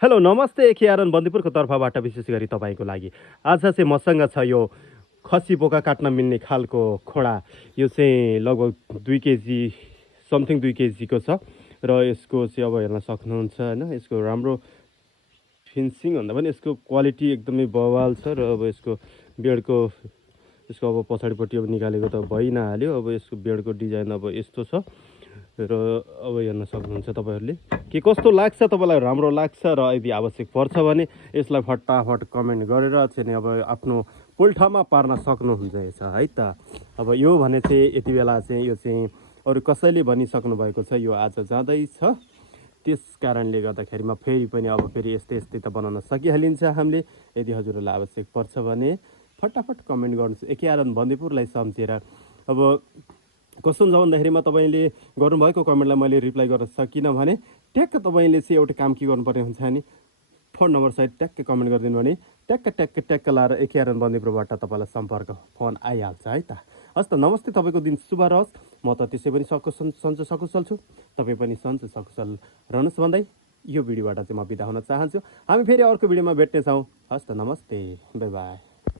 Hello नमस्ते एखिआरन बन्दीपुरको तर्फबाट विशेष गरी तपाईँको लागि आज चाहिँ मसँग छ यो खसी बोका काट्न मिल्ने खालको खोडा। यो चाहिँ लगभग 2 केजी समथिङ 2 केजीको छ र यसको चाहिँ अब हेर्न सक्नुहुन्छ होइन। यसको राम्रो फिनिसिङ भन्दा पनि यसको क्वालिटी एकदमै बवाल छ र अब यसको बेडको यसको अब पछाडिपट्टि अब निकालेको त भइ नहाल्यो। अब यसको बेडको डिजाइन अब यस्तो छ र अब हेर्न सक्नुहुन्छ तपाईँहरूले के कस्तो लाग्छ, तपाईँलाई राम्रो लाग्छ र यदि आवश्यक पर्छ भने यसलाई फटाफट कमेन्ट गरेर चाहिँ अब आफ्नो पुल्ठामा पार्न सक्नुहुन्छ है त। अब यो भने चाहिँ यति बेला चाहिँ यो चाहिँ अरू कसैले भनिसक्नु भएको छ यो आज जाँदैछ, त्यस कारणले गर्दाखेरिमा फेरि पनि अब फेरि यस्तै यस्तै त बनाउन सकिहालिन्छ हामीले। यदि हजुरहरूलाई आवश्यक पर्छ भने फटाफट कमेन्ट गर्नुहोस् एकेआरएन बन्दीपुरलाई सम्झेर। अब कस्तो हुन्छ भन्दाखेरिमा तपाईँले गर्नुभएको कमेन्टलाई मैले रिप्लाई गर्न सकिनँ भने ट्याक्क तपाईँले चाहिँ एउटा काम के गर्नुपर्ने हुन्छ भने फोन नम्बर सहित ट्याक्क कमेन्ट गरिदिनु भने ट्याक्क लाएर एकेआरएन बन्दीपुरबाट तपाईँलाई सम्पर्क फोन आइहाल्छ है त। हस् त, नमस्ते, तपाईँको दिन शुभ रहोस्। म त त्यसै पनि सन्चो सकुशल छु, तपाईँ पनि सन्चो सकुशल रहनुहोस् भन्दै यो भिडियोबाट चाहिँ म बिदा हुन चाहन्छु। हामी फेरि अर्को भिडियोमा भेट्नेछौँ। हस् त, नमस्ते, बाई बाई।